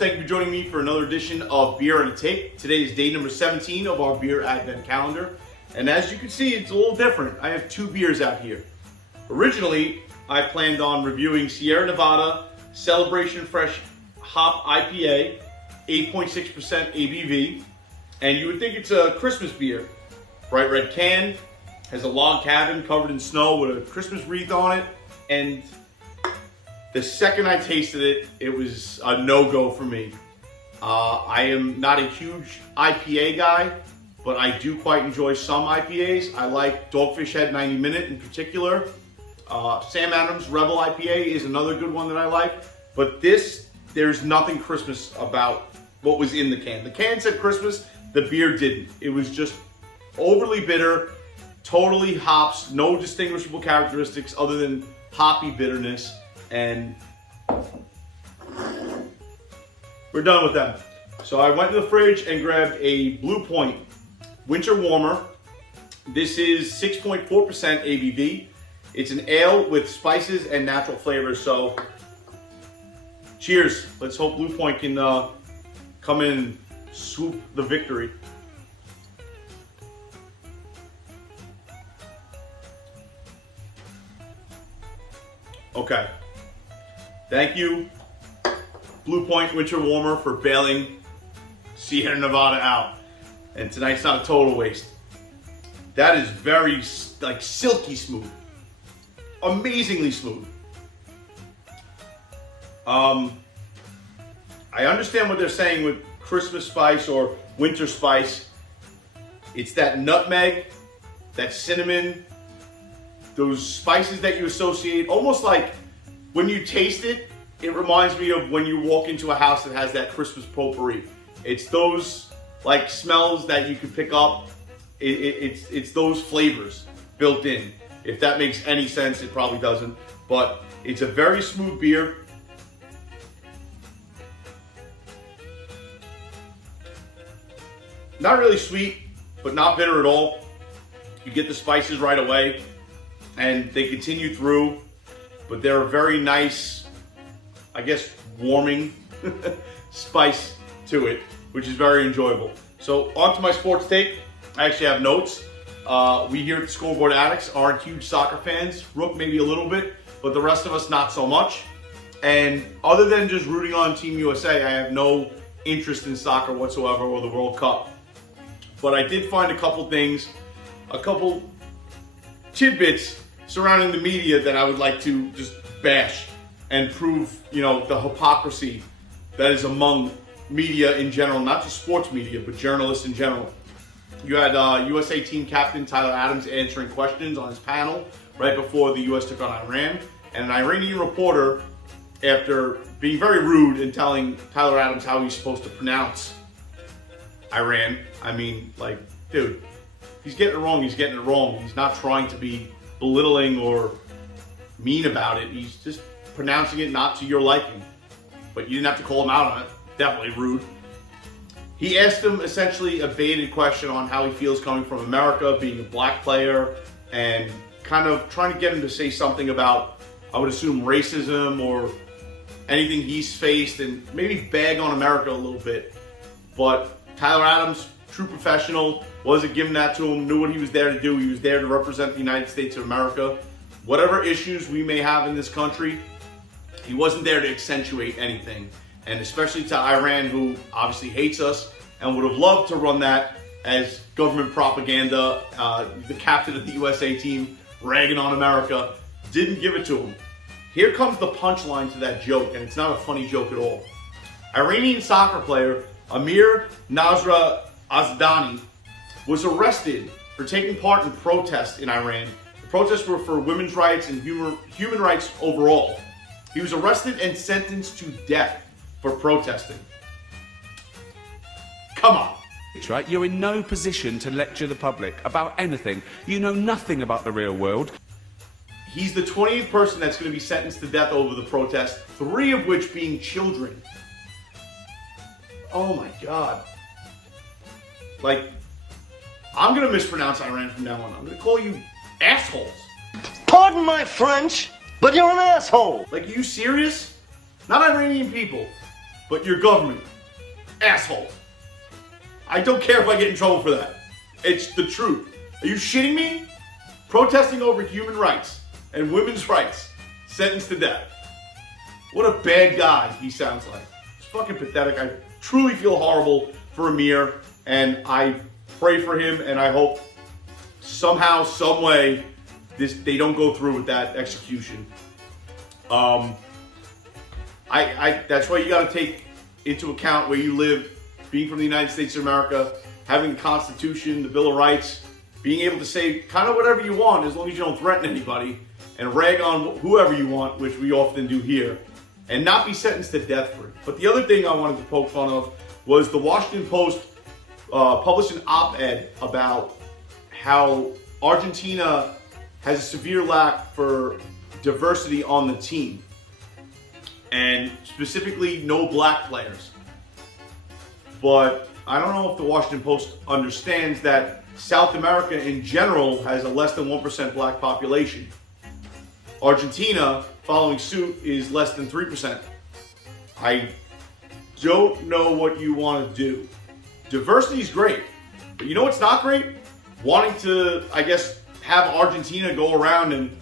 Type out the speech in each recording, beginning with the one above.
thank you for joining me for another edition of Beer and a Take. Today is day number 17 of our beer advent calendar. And as you can see, it's a little different. I have two beers out here. Originally, I planned on reviewing Sierra Nevada Celebration Fresh Hop IPA, 8.6% ABV. And you would think it's a Christmas beer. Bright red can, has a log cabin covered in snow with a Christmas wreath on it. And the second I tasted it, it was a no-go for me. I am not a huge IPA guy, but I do quite enjoy some IPAs. I like Dogfish Head 90 Minute in particular. Sam Adams Rebel IPA is another good one that I like. But this, there's nothing Christmas about what was in the can. The can said Christmas, the beer didn't. It was just overly bitter, totally hops, no distinguishable characteristics other than hoppy bitterness. And we're done with them. So I went to the fridge and grabbed a Bluepoint Winter Warmer. This is 6.4% ABV. It's an ale with spices and natural flavors. So cheers. Let's hope Bluepoint can come in and swoop the victory. Okay. Thank you, Bluepoint Winter Warmer, for bailing Sierra Nevada out. And tonight's not a total waste. That is very, like, silky smooth. Amazingly smooth. I understand what they're saying with Christmas spice or winter spice. It's that nutmeg, that cinnamon, those spices that you associate, almost like when you taste it, it reminds me of when you walk into a house that has that Christmas potpourri. It's those like smells that you can pick up. It's those flavors built in. If that makes any sense, it probably doesn't. But it's a very smooth beer. Not really sweet, but not bitter at all. You get the spices right away, and they continue through. But they're a very nice, I guess, warming spice to it, which is very enjoyable. So on to my sports take. I actually have notes. We here at Scoreboard Addicts aren't huge soccer fans. Rook maybe a little bit, but the rest of us not so much. And other than just rooting on Team USA, I have no interest in soccer whatsoever or the World Cup. But I did find a couple things, a couple tidbits surrounding the media that I would like to just bash and prove, the hypocrisy that is among media in general, not just sports media, but journalists in general. You had USA team captain Tyler Adams answering questions on his panel right before the US took on Iran. And an Iranian reporter, after being very rude and telling Tyler Adams how he's supposed to pronounce Iran, I mean, like, dude, he's getting it wrong, he's getting it wrong. He's not trying to be belittling or mean about it. He's just pronouncing it not to your liking. But you didn't have to call him out on it. Definitely rude. He asked him essentially a baited question on how he feels coming from America, being a black player, and kind of trying to get him to say something about, I would assume, racism or anything he's faced, and maybe bag on America a little bit. But Tyler Adams, true professional, wasn't giving that to him, knew what he was there to do. He was there to represent the United States of America. Whatever issues we may have in this country, he wasn't there to accentuate anything. And especially to Iran, who obviously hates us and would have loved to run that as government propaganda. The captain of the USA team ragging on America, didn't give it to him. Here comes the punchline to that joke, and it's not a funny joke at all. Iranian soccer player Amir Nasra Azdani was arrested for taking part in protests in Iran. The protests were for women's rights and human rights overall. He was arrested and sentenced to death for protesting. Come on. Right? You're in no position to lecture the public about anything. You know nothing about the real world. He's the 20th person that's going to be sentenced to death over the protest, 3 of which being children. Oh my God. Like, I'm going to mispronounce Iran from now on. I'm going to call you assholes. Pardon my French, but you're an asshole. Like, are you serious? Not Iranian people. but your government. Asshole. I don't care if I get in trouble for that. It's the truth. Are you shitting me? Protesting over human rights and women's rights. Sentenced to death. What a bad guy he sounds like. It's fucking pathetic. I truly feel horrible for Amir, and I pray for him, and I hope somehow, some way, they don't go through with that execution. That's why you got to take into account where you live, being from the United States of America, having the Constitution, the Bill of Rights, being able to say kind of whatever you want as long as you don't threaten anybody, and rag on whoever you want, which we often do here, and not be sentenced to death for it. But the other thing I wanted to poke fun of was the Washington Post published an op-ed about how Argentina has a severe lack for diversity on the team, and specifically no black players. But I don't know if the Washington Post understands that South America in general has a less than 1% black population. Argentina, following suit, is less than 3%. I don't know what you want to do. Diversity is great, but you know what's not great? Wanting to, I guess, have Argentina go around and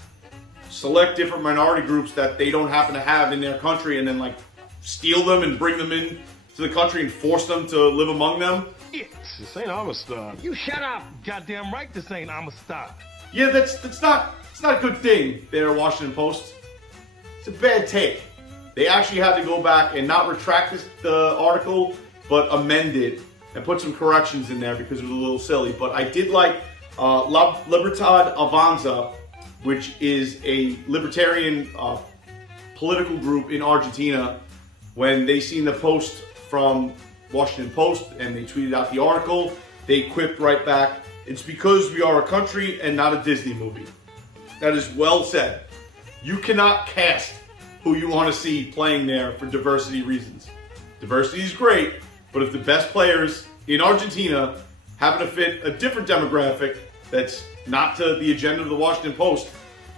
select different minority groups that they don't happen to have in their country and then like steal them and bring them in to the country and force them to live among them. This ain't Amistad. You shut up. Goddamn right this ain't Amistad. Yeah, it's not a good thing there, Washington Post. It's a bad take. They actually had to go back and not retract the article, but amend it and put some corrections in there because it was a little silly. But I did like La Libertad Avanza, which is a libertarian political group in Argentina. When they seen the post from Washington Post and they tweeted out the article, they quipped right back, "It's because we are a country and not a Disney movie." That is well said. You cannot cast who you want to see playing there for diversity reasons. Diversity is great, but if the best players in Argentina happen to fit a different demographic that's not to the agenda of the Washington Post,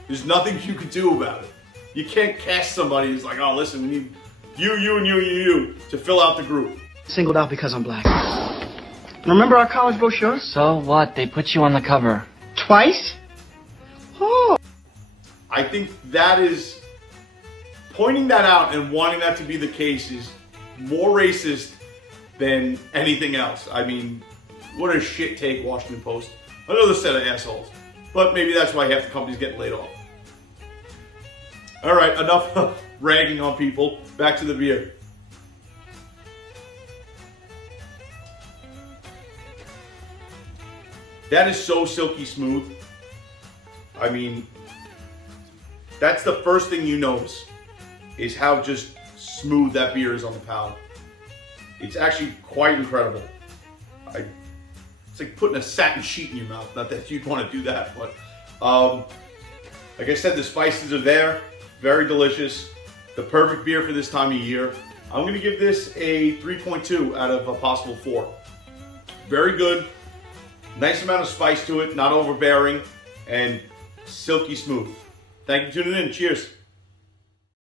there's nothing you can do about it. You can't cast somebody who's like, "Oh, listen, we need you, and you to fill out the group." Singled out because I'm black. Remember our college brochure? So what? They put you on the cover. Twice? Oh. I think that is, pointing that out and wanting that to be the case is more racist than anything else. I mean, what a shit take, Washington Post. Another set of assholes. But maybe that's why half the company's getting laid off. All right, enough of ragging on people. Back to the beer. That is so silky smooth. I mean, that's the first thing you notice, is how just smooth that beer is on the palate. It's actually quite incredible. It's like putting a satin sheet in your mouth. Not that you'd want to do that, but like I said, the spices are there. Very delicious. The perfect beer for this time of year. I'm going to give this a 3.2 out of a possible 4. Very good. Nice amount of spice to it, not overbearing, and silky smooth. Thank you for tuning in. Cheers.